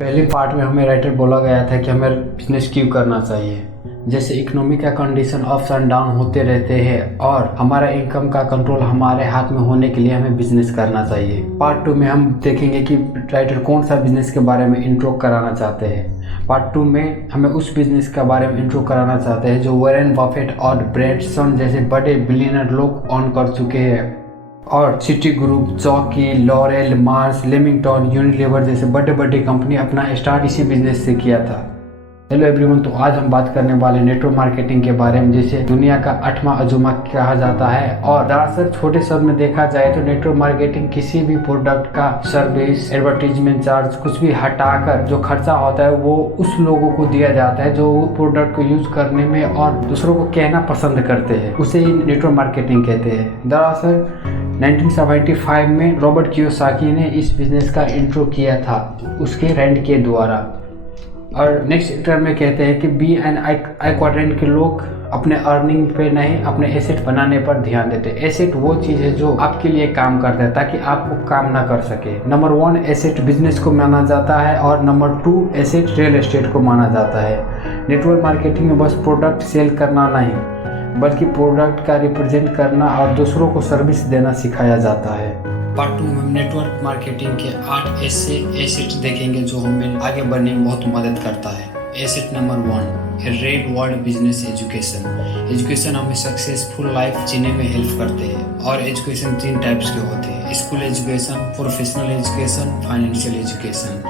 पहले पार्ट में हमें राइटर बोला गया था कि हमें बिजनेस क्यों करना चाहिए। जैसे इकोनॉमी का कंडीशन अप्स एंड डाउन होते रहते हैं और हमारा इनकम का कंट्रोल हमारे हाथ में होने के लिए हमें बिजनेस करना चाहिए। पार्ट 2 में हम देखेंगे कि राइटर कौन सा बिजनेस के बारे में इंट्रो कराना चाहते हैं। पार्ट 2 में हमें उस बिजनेस के बारे में इंट्रो कराना चाहते हैं जो वॉरेन बफेट और ब्रैडसन जैसे बड़े बिलियनर लोग ऑन कर चुके हैं और Citigroup, Jockey, L'Oreal, Mars, Remington, Unilever जैसे बड़े बड़े कंपनी अपना स्टार्ट इसी बिजनेस से किया था। हेलो एवरीवन, तो आज हम बात करने वाले नेटवर्क मार्केटिंग के बारे में, जिसे दुनिया का 8वां अजूबा कहा जाता है। और दरअसल छोटे शब्द में देखा जाए तो नेटवर्क मार्केटिंग किसी भी प्रोडक्ट का सर्विस, एडवर्टीजमेंट चार्ज कुछ भी हटाकर जो खर्चा होता है वो उस लोगों को दिया जाता है जो प्रोडक्ट को यूज करने में और दूसरों को कहना पसंद करते हैं, उसे ही नेटवर्क मार्केटिंग कहते हैं। दरअसल 1975 में रॉबर्ट कियोसाकी ने इस बिजनेस का इंट्रो किया था उसके रैंड के द्वारा। और नेक्स्ट चैप्टर में कहते हैं कि बी एंड आई क्वाड्रेंट के लोग अपने अर्निंग पे नहीं, अपने एसेट बनाने पर ध्यान देते हैं। एसेट वो चीज़ है जो आपके लिए काम करता है ताकि आपको काम ना कर सके। नंबर 1 एसेट बिजनेस को माना जाता है और नंबर 2 एसेट रियल एस्टेट को माना जाता है। नेटवर्क मार्केटिंग में बस प्रोडक्ट सेल करना नहीं बल्कि प्रोडक्ट का रिप्रेजेंट करना और दूसरों को सर्विस देना सिखाया जाता है। पार्ट 2 में हम नेटवर्क मार्केटिंग के 8 ऐसे एसेट देखेंगे जो हमें आगे बढ़ने में बहुत मदद करता है। Asset number 1 red world business education. Education हमें सक्सेसफुल लाइफ जीने में हेल्प करते हैं और एजुकेशन 3 टाइप्स के होते हैं: school education, professional education, financial education.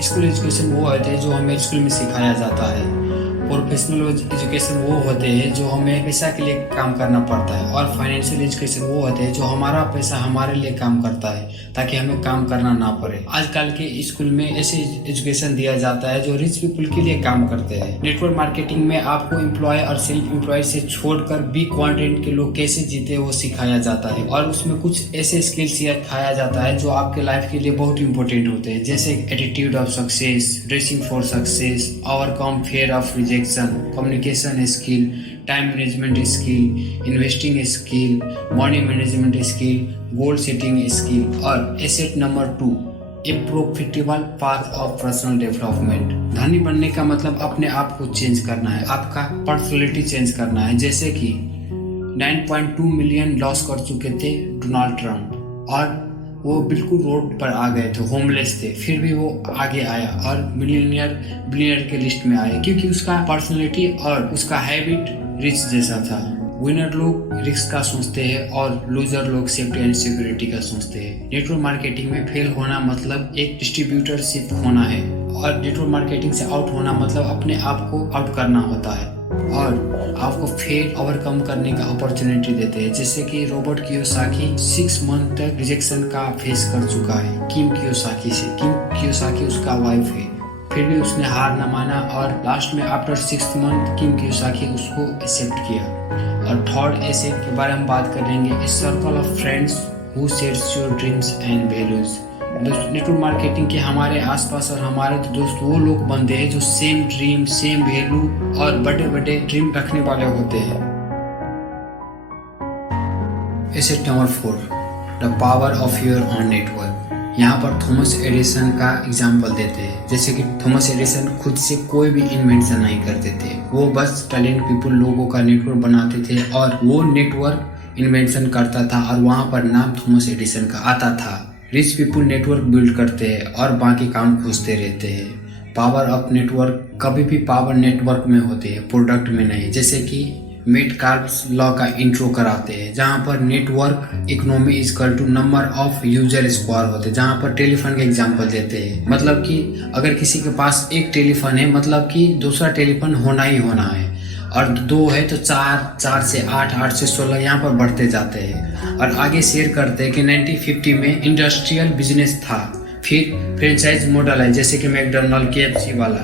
School education वो होते हैं जो हमें स्कूल में सिखाया जाता है। प्रोफेशनल एजुकेशन वो होते हैं जो हमें पैसा के लिए काम करना पड़ता है और फाइनेंशियल एजुकेशन वो होते हैं जो हमारा पैसा हमारे लिए काम करता है ताकि हमें काम करना ना पड़े। आजकल के स्कूल में ऐसे एजुकेशन दिया जाता है जो रिच पीपल के लिए काम करते हैं। नेटवर्क मार्केटिंग में आपको एम्प्लॉय और सेल्फ एम्प्लॉय से छोड़कर बिग क्वाड्रेंट के लोग कैसे जीते वो सिखाया जाता है और उसमें कुछ ऐसे स्किल्स सिखाया जाता है जो आपके लाइफ के लिए बहुत इंपॉर्टेंट होते हैं, जैसे attitude of success, dressing for success, overcome fear of rejection, communication skill, time management skill, investing skill, money management skill, goal setting skill. और asset number 2 a profitable path of personal development. धनी बनने का मतलब अपने आप को change करना है, आपका पर्सनैलिटी चेंज करना है। जैसे कि 9.2 मिलियन लॉस कर चुके थे डोनाल्ड ट्रंप और वो बिल्कुल रोड पर आ गए थे, होमलेस थे, फिर भी वो आगे आया और बिलियनियर के लिस्ट में आया क्योंकि उसका पर्सनैलिटी और उसका हैबिट रिच जैसा था। विनर लोग रिस्क का सोचते हैं और लूजर लोग सेफ्टी एंड सिक्योरिटी का सोचते हैं। नेटवर्क मार्केटिंग में फेल होना मतलब एक डिस्ट्रीब्यूटरशिप होना है और नेटवर्क मार्केटिंग से आउट होना मतलब अपने आप को आउट करना होता है और आपको फेल ओवरकम करने का अपॉर्चुनिटी देते हैं। जैसे कि रॉबर्ट कियोसाकी 6 मंथ तक रिजेक्शन का फेस कर चुका है किम कियोसाकी से। किम कियोसाकी उसका वाइफ है, फिर भी उसने हार न माना और लास्ट में आफ्टर 6 मंथ किम कियोसाकी उसको एक्सेप्ट किया। और थर्ड एसेट के बारे में बात करेंगे, a circle of friends who shares your dreams and values. Network marketing के हमारे आसपास और हमारे दोस्त वो लोग बनते हैं जो सेम ड्रीम, सेम वैल्यू और बड़े बड़े ड्रीम रखने वाले होते हैं। Asset number 4 the power of your own network. यहाँ पर थॉमस एडिसन का एग्जाम्पल देते हैं। जैसे कि थॉमस एडिसन खुद से कोई भी इन्वेंशन नहीं करते थे, वो बस टैलेंट पीपल लोगों का नेटवर्क बनाते थे और वो नेटवर्क इन्वेंशन करता था और वहाँ पर नाम थॉमस एडिसन का आता था। रिच पीपल नेटवर्क बिल्ड करते हैं और बाकी काम खोजते रहते हैं। पावर ऑफ नेटवर्क कभी भी पावर नेटवर्क में होती है, प्रोडक्ट में नहीं। जैसे कि मेटकाल्फ्स लॉ का इंट्रो कराते हैं जहाँ पर network economy is equal to number of user square होते हैं, जहाँ पर टेलीफोन का एग्जांपल देते हैं। मतलब कि अगर किसी के पास एक टेलीफोन है मतलब कि दूसरा टेलीफोन होना ही होना है और 2 है तो 4 से 8, 8 से 16 यहाँ पर बढ़ते जाते हैं। और आगे शेयर करते हैं कि 1950 में इंडस्ट्रियल बिजनेस था, फिर फ्रेंचाइज मॉडल है जैसे कि मैकडोनल्ड, KFC वाला,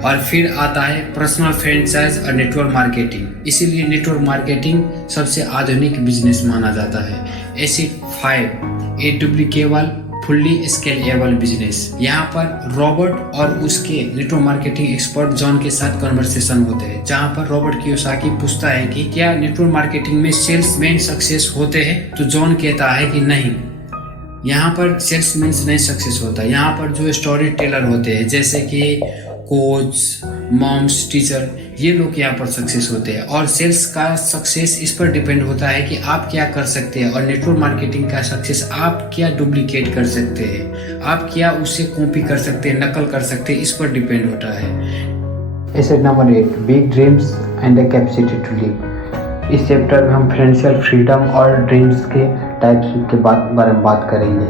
और फिर आता है पर्सनल फ्रेंचाइज और नेटवर्क मार्केटिंग। इसीलिए नेटवर्क मार्केटिंग सबसे आधुनिक बिजनेस माना जाता है। एसेट 5 ए डुप्लीकेबल फुल्ली स्केलेबल बिजनेस। यहाँ पर रॉबर्ट और उसके नेटवर्क मार्केटिंग एक्सपर्ट जॉन के साथ कन्वर्सेशन होते हैं जहाँ पर रॉबर्ट कियोसाकी पूछता है कि क्या नेटवर्क मार्केटिंग में सेल्समैन सक्सेस होते हैं, तो जॉन कहता है कि नहीं, यहाँ पर सेल्समैन नहीं सक्सेस होता, यहाँ पर जो स्टोरी टेलर होते हैं जैसे कि कोच, मॉम्स, टीचर, ये लोग यहाँ पर सक्सेस होते हैं। और सेल्स का सक्सेस इस पर डिपेंड होता है कि आप क्या कर सकते हैं, और नेटवर्क मार्केटिंग का सक्सेस आप क्या डुप्लीकेट कर सकते हैं, आप क्या उससे कॉपी कर सकते हैं, नकल कर सकते हैं, इस पर डिपेंड होता है। Asset number 8, big dreams and the capacity to live. इस चैप्टर में हम फाइनेंशियल फ्रीडम और ड्रीम्स के टाइप्स के बारे में बात करेंगे।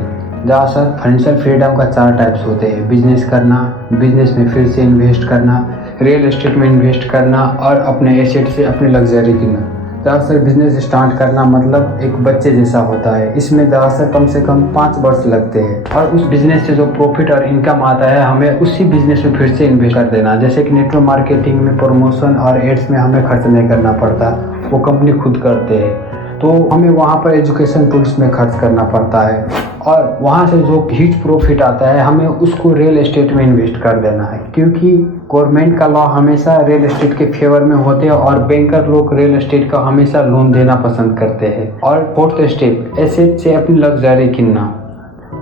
जहाँ सर फाइनेंशियल फ्रीडम का 4 टाइप्स होते हैं: बिजनेस करना, बिजनेस में फिर से इन्वेस्ट करना, रियल एस्टेट में इन्वेस्ट करना और अपने एसेट से अपनी लग्जरी गिनना। दरअसल बिजनेस स्टार्ट करना मतलब एक बच्चे जैसा होता है। इसमें दरअसल कम से कम 5 वर्ष लगते हैं, और उस बिजनेस से जो प्रॉफिट और इनकम आता है हमें उसी बिजनेस में फिर से इन्वेस्ट कर देना। जैसे कि नेटवर्क मार्केटिंग में प्रमोशन और एड्स में हमें खर्च नहीं करना पड़ता, वो कंपनी खुद करते हैं, तो हमें वहाँ पर एजुकेशन टूल्स में खर्च करना पड़ता है, और वहाँ से जो ह्यूज प्रॉफिट आता है हमें उसको रियल एस्टेट में इन्वेस्ट कर देना है, क्योंकि गवर्नमेंट का लॉ हमेशा रियल एस्टेट के फेवर में होते हैं और बैंकर लोग रियल एस्टेट का हमेशा लोन देना पसंद करते हैं। और 4th स्टेप, एसेट से अपनी लग्जरी किनना,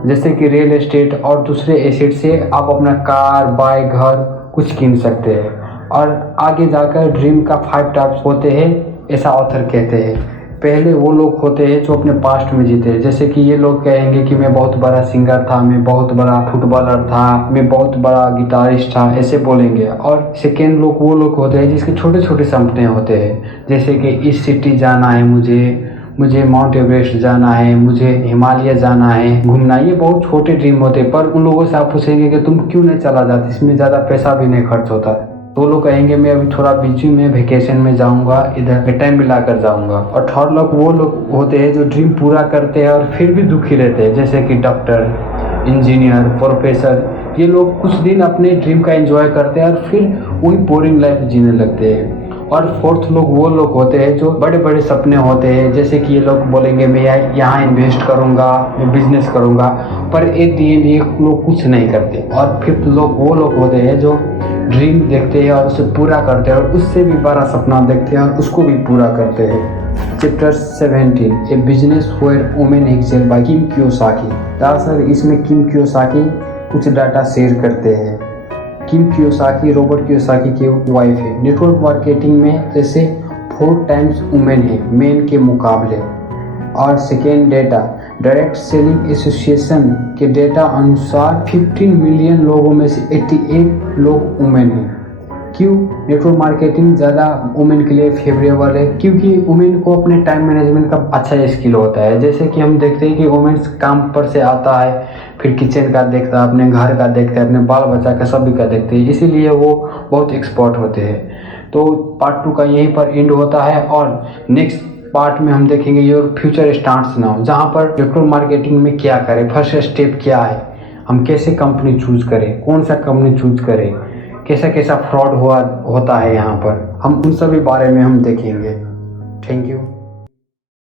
जैसे कि रियल एस्टेट और दूसरे एसेट से आप अपना कार, बाइक, घर कुछ किन सकते हैं। और आगे जाकर ड्रीम का 5 टाइप्स होते हैं, ऐसा ऑथर कहते हैं। पहले वो लोग होते हैं जो अपने पास्ट में जीते हैं, जैसे कि ये लोग कहेंगे कि मैं बहुत बड़ा सिंगर था, मैं बहुत बड़ा फुटबॉलर था, मैं बहुत बड़ा गिटारिस्ट था, ऐसे बोलेंगे। और सेकेंड लोग वो लोग होते हैं जिसके छोटे छोटे सपने होते हैं, जैसे कि इस सिटी जाना है मुझे माउंट एवरेस्ट जाना है, मुझे हिमालय जाना है, घूमना। ये बहुत छोटे ड्रीम होते हैं, पर उन लोगों से आप पूछेंगे कि तुम क्यों नहीं चला जाते, इसमें ज़्यादा पैसा भी नहीं खर्च होता है, तो लोग कहेंगे मैं अभी थोड़ा बिजी में वेकेशन में जाऊंगा, इधर टाइम मिला कर जाऊंगा। और थर्ड लोग वो लोग होते हैं जो ड्रीम पूरा करते हैं और फिर भी दुखी रहते हैं, जैसे कि डॉक्टर, इंजीनियर, प्रोफेसर। ये लोग कुछ दिन अपने ड्रीम का एंजॉय करते हैं और फिर वही बोरिंग लाइफ जीने लगते हैं। और 4th लोग वो लोग होते हैं जो बड़े बड़े सपने होते हैं, जैसे कि ये लोग बोलेंगे मैं यहाँ इन्वेस्ट करूँगा, मैं बिजनेस करूँगा, पर एट दी एंड ये लोग कुछ नहीं करते। और 5th लोग वो लोग होते हैं जो ड्रीम देखते हैं और उसे पूरा करते हैं, और उससे भी बड़ा सपना देखते हैं और उसको भी पूरा करते हैं। Chapter 17, a business where women excel by Kim Kiyosaki. दरअसल इसमें किम कियोसाकी कुछ डाटा शेयर करते हैं। किम कियोसाकी रॉबर्ट कियोसाकी की वाइफ है। नेटवर्क मार्केटिंग में जैसे 4 टाइम्स वुमेन है मेन के मुकाबले। और second data, direct selling association के डेटा अनुसार 15 मिलियन लोगों में से 88 लोग वुमेन हैं। क्यों नेटवर्क मार्केटिंग ज़्यादा वुमेन के लिए फेवरेबल है? क्योंकि वुमेन को अपने टाइम मैनेजमेंट का अच्छा स्किल होता है। जैसे कि हम देखते हैं कि वुमेन काम पर से आता है, फिर किचन का देखता है, अपने घर का देखता है, अपने बाल बच्चा का सभी का देखते हैं, इसीलिए वो बहुत एक्सपर्ट होते हैं। तो पार्ट 2 का यहीं पर एंड होता है, और नेक्स्ट पार्ट में हम देखेंगे योर फ्यूचर स्टार्ट्स नाउ, जहाँ पर नेटवर्क मार्केटिंग में क्या करें, फर्स्ट स्टेप क्या है, हम कैसे कंपनी चूज करें, कौन सा कंपनी चूज करें, कैसा कैसा फ्रॉड होता है यहाँ पर, हम उन सभी बारे में हम देखेंगे। Thank you.